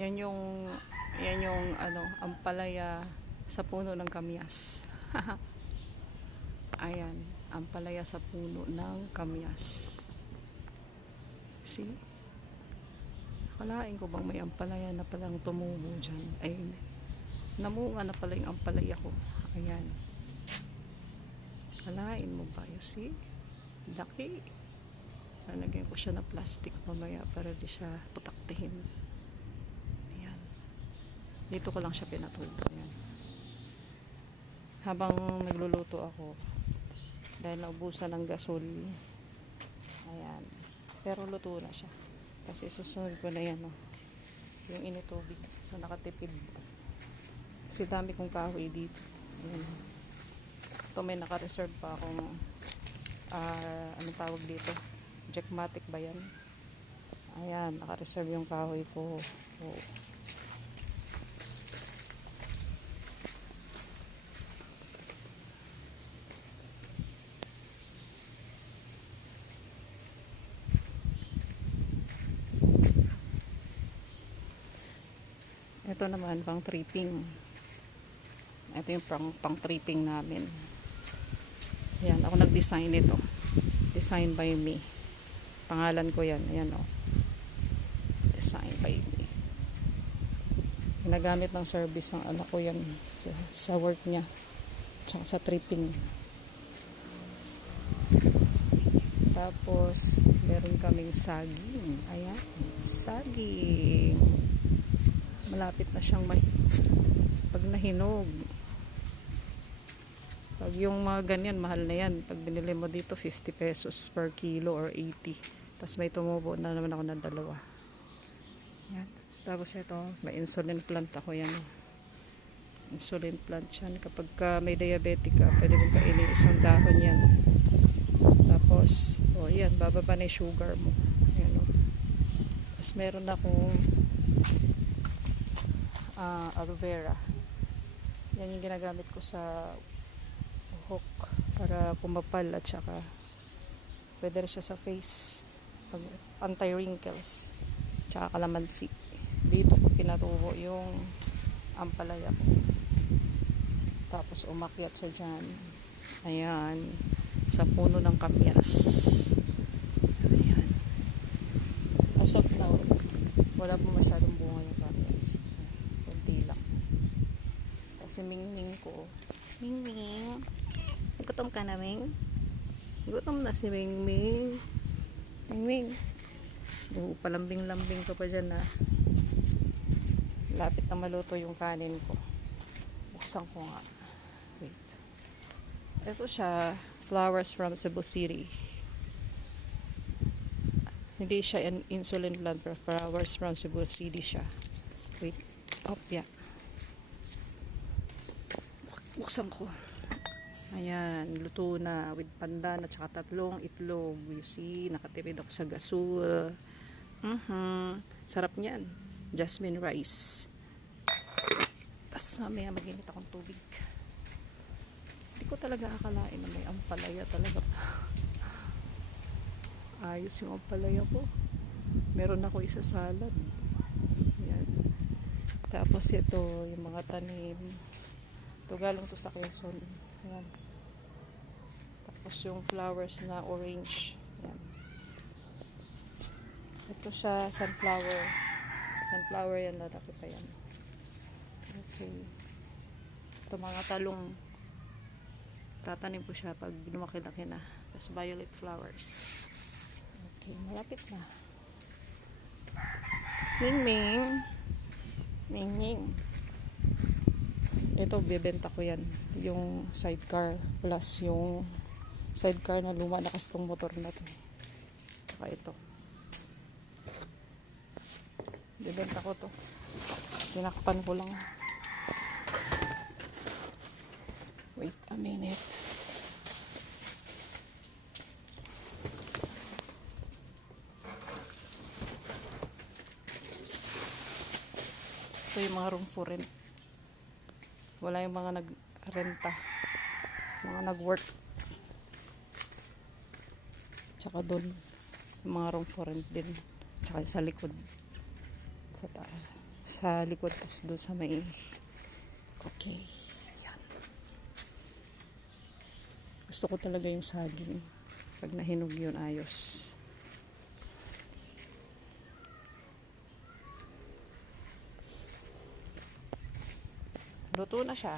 Yan yung, yan yung ano, ampalaya sa puno ng kamyas. Ayan, ampalaya sa puno ng kamyas. See? Kalain ko bang may ampalaya na palang tumubo dyan. Ay, namunga na pala yung ampalaya ko. Ayan. Kalain mo ba? You see? Laki. Lalagyan ko siya ng plastic mamaya para di siya putaktihin. Dito ko lang siya pinatubo. Ayan. Habang nagluluto ako, dahil naubusan ng gasol, ayan. Pero luto na siya. Kasi susunod ko na yan, oh. Yung initubig. So, nakatipid. Kasi dami kong kahoy dito. Ayan. Ito may naka-reserve pa akong ah, anong tawag dito? Jackmatic ba yan? Ayan, naka-reserve yung kahoy ko. Oo. Ito naman, pang tripping. Ito yung pang, pang tripping namin. Ayan, ako nag-design nito. Design by me. Pangalan ko yan. Ayan o. Design by me. Ginagamit ng service ng anak ko yan sa, sa work niya. Tsaka sa tripping. Tapos, meron kaming saging. Ayan, saging. Malapit na siyang may pag nahinog. Pag yung mga ganyan, mahal na yan. Pag binili mo dito, 50 pesos per kilo or 80. Tapos may tumubo na naman ako ng dalawa. Yan. Tapos ito, may insulin plant ako yan. Insulin plant yan. Kapag ka may diabetic ka, pwede mong kainin isang dahon yan. Tapos, o oh, yan, bababa na yung sugar mo. Yan o. Tapos meron akong ah, aloe vera. Yan yung ginagamit ko sa hook para kumapal at saka pwede siya sa face. Anti-wrinkles tsaka kalamansi. Dito ko pinatubo yung ampalaya ko. Tapos umakyat siya dyan. Ayan. Sa puno ng kamyas ayan as of now wala po masyadong bunga yung kamyas kunti lang kasi mingming ko mingming gutom ka na ming? Gutom na si mingming mingming Oo, palambing-lambing ko pa dyan na lapit na maluto yung kanin ko. Buksan ko nga. Wait. Ito siya flowers from Cebu City. Hindi siya in insulin plant pero flowers from Cebu City siya. Wait. Up yeah. Buksan ko ayan luto na with pandan at saka tatlong itlog. You see nakatipid ako sa gasol. Mhm sarap niyan. Jasmine rice. Tas mamaya maginit akong tubig. Hindi ko talaga akalain na may ampalaya talaga. Ayos yung ampalaya ko. Meron ako isa salad. Yan tapos ito yung mga tanim. Ito galing to sa Quezon yan tapos yung flowers na orange. Yan ito siya sunflower. Sunflower yan lalaki pa yan. Okay. Ito mga talong. Tatanim ko siya pag lumaki-laki na. Tapos violet flowers. Okay malapit na. Ming Ming Ming Ming ito bibenta ko yan. Yung sidecar plus yung sidecar na luma na kastong motor na to. Saka ito. Bibenta ko to. Tinakpan ko lang. Wait a minute. Ito yung mga room for rent wala yung mga nagrenta. Mga nag-work. Tsaka doon yung mga room for rent din. Tsaka sa likod. Sa ta sa likod tas doon sa may okay yan. Gusto ko talaga yung saging. Pag nahinog yun ayos luto na siya